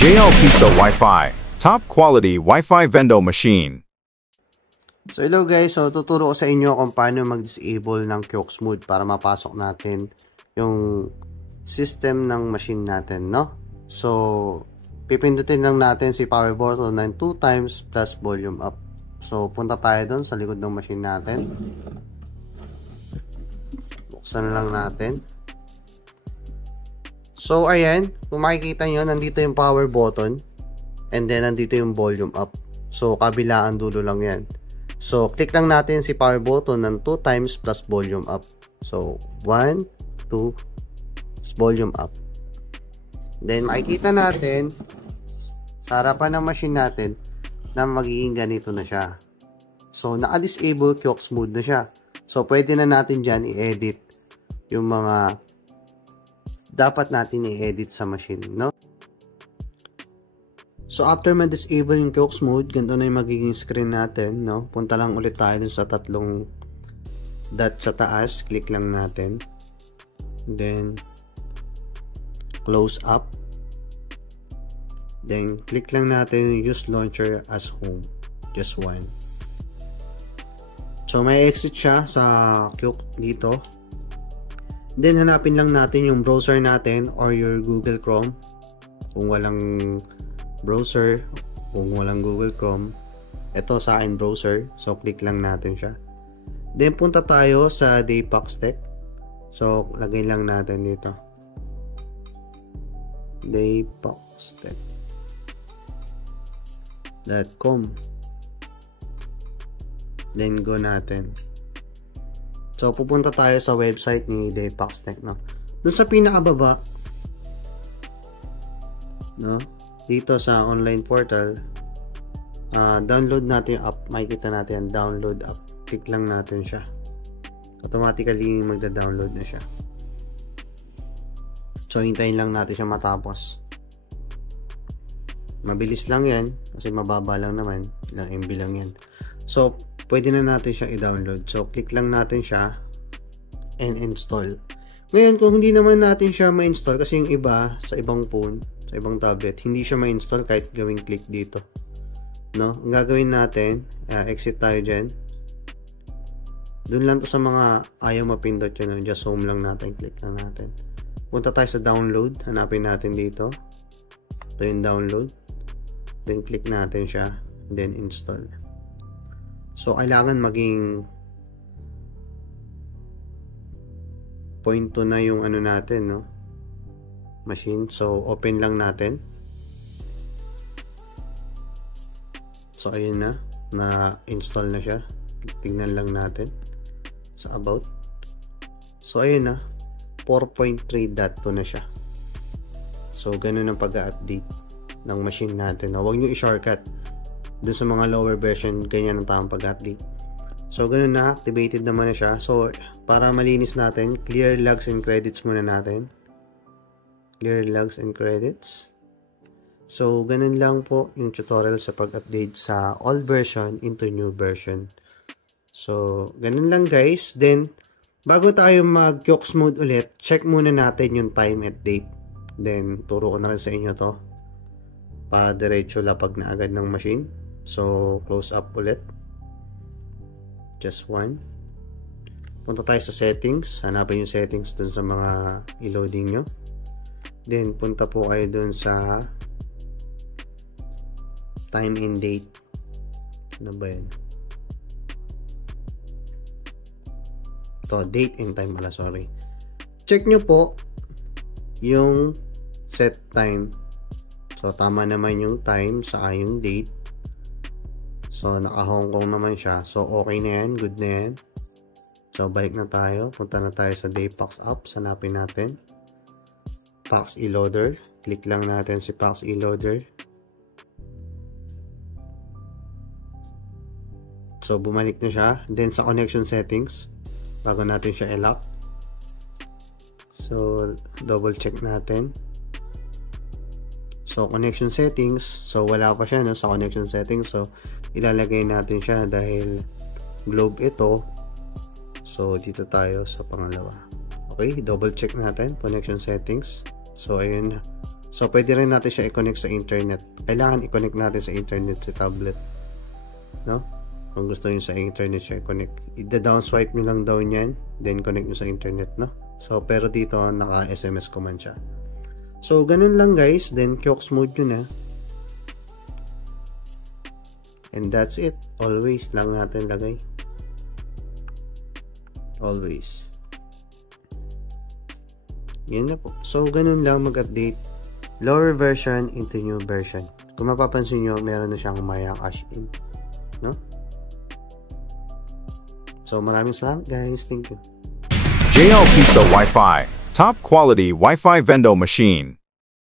JL Pisa Wi-Fi, top quality Wi-Fi Vendo machine. So hello guys, so tuturo ko sa inyo kung paano mag-disable ng QX mode para mapasok natin yung system ng machine natin, no? So pipindutin lang natin si power button ng 2 times plus volume up. So punta tayo doon sa likod ng machine natin. Buksan lang natin. So ayan, kung makikita nyo, nandito yung power button and then nandito yung volume up. So kabilaan dulo lang yan. So click lang natin si power button ng 2 times plus volume up. So 1, 2, volume up. Then makikita natin sa harapan ng machine natin na magiging ganito na siya. So naka-disable QX mode na siya. So pwede na natin dyan i-edit yung mga dapat natin i-edit sa machine, no? So after ma-disable yung QX mode, ganito na yung magiging screen natin, no? Punta lang ulit tayo dun sa tatlong dot sa taas, click lang natin. Then close up. Then click lang natin use launcher as home, just one. So may exit siya sa QX dito. Then hanapin lang natin yung browser natin or your Google Chrome. Kung walang browser, kung walang Google Chrome, ito sa akin browser, so click lang natin siya. Then punta tayo sa Daypaxtech. So lagay lang natin dito daypaxtech.com. Then go natin. So pupunta tayo sa website ni Daypaxtech, no? Doon sa pinakababa, no? Dito sa online portal, download natin yung app. Makikita natin yung download app. Click lang natin siya. Automatically magda-download na siya. So hintayin lang natin siya matapos. Mabilis lang yan kasi mababa lang naman, ilang MB lang yan. So pwede na natin siya i-download. So click lang natin siya and install. Ngayon kung hindi naman natin siya ma-install, kasi yung iba sa ibang phone, sa ibang tablet, hindi siya ma-install kahit gawing click dito, no? Ang gagawin natin, exit tayo dyan. Doon lang to sa mga ayaw mapindot yun, no? Just home lang natin, click lang natin. Punta tayo sa download, hanapin natin dito. Ito yung download. Then click natin siya, then install. So kailangan maging 0.2 na yung ano natin, no? Machine. So open lang natin. So ayun na install na siya. Tingnan lang natin sa about. So ayun na, 4.3.2 na siya. So ganun ang pag-update ng machine natin. Huwag nyo i-shortcut. Doon sa mga lower version, ganyan ang tamang pag-update. So ganun na, activated naman na siya. So para malinis natin, clear logs and credits muna natin. Clear logs and credits. So ganun lang po yung tutorial sa pag-update sa old version into new version. So ganun lang guys. Then bago tayo mag-QX mode ulit, check muna natin yung time at date. Then turo ko na rin sa inyo to para diretso lapag na agad ng machine. So close up ulit, just one. Punta tayo sa settings, hanapin yung settings dun sa mga i-loading nyo. Then punta po kayo dun sa time and date. Ano ba yan? Ito, date and time pala, sorry. Check nyo po yung set time. So tama naman yung time sa yung date. So naka Hong Kong naman siya. So okay na yan, good na yan. So balik na tayo, punta na tayo sa Daypax apps, hanapin natin Pax E-Loader. Click lang natin si Pax E-Loader. So bumalik na siya. Then sa connection settings, bago natin siya i-lock, so double check natin. So connection settings, so wala pa siya, no, sa connection settings. So ilalagay natin siya dahil globe ito. So dito tayo sa pangalawa. Okay, double check natin connection settings. So ayun na. So, pwede rin natin siya i-connect sa internet. Kailangan i-connect natin sa internet si tablet. No? Kung gusto nyo sa internet siya i-connect. I-down swipe nyo lang daw niyan, then connect nyo sa internet, no? So, pero dito, naka-SMS command siya. So, ganun lang guys. Then, Kiox mode nyo na. And that's it. Always lang natin lagay. Always. Yan na po. So, ganun lang mag-update. Lower version into new version. Kung mapapansin nyo, meron na siyang Maya Cash In. No? So, maraming salamat guys. Thank you. JL Pisa Wi-Fi. Top quality Wi-Fi Vendo machine.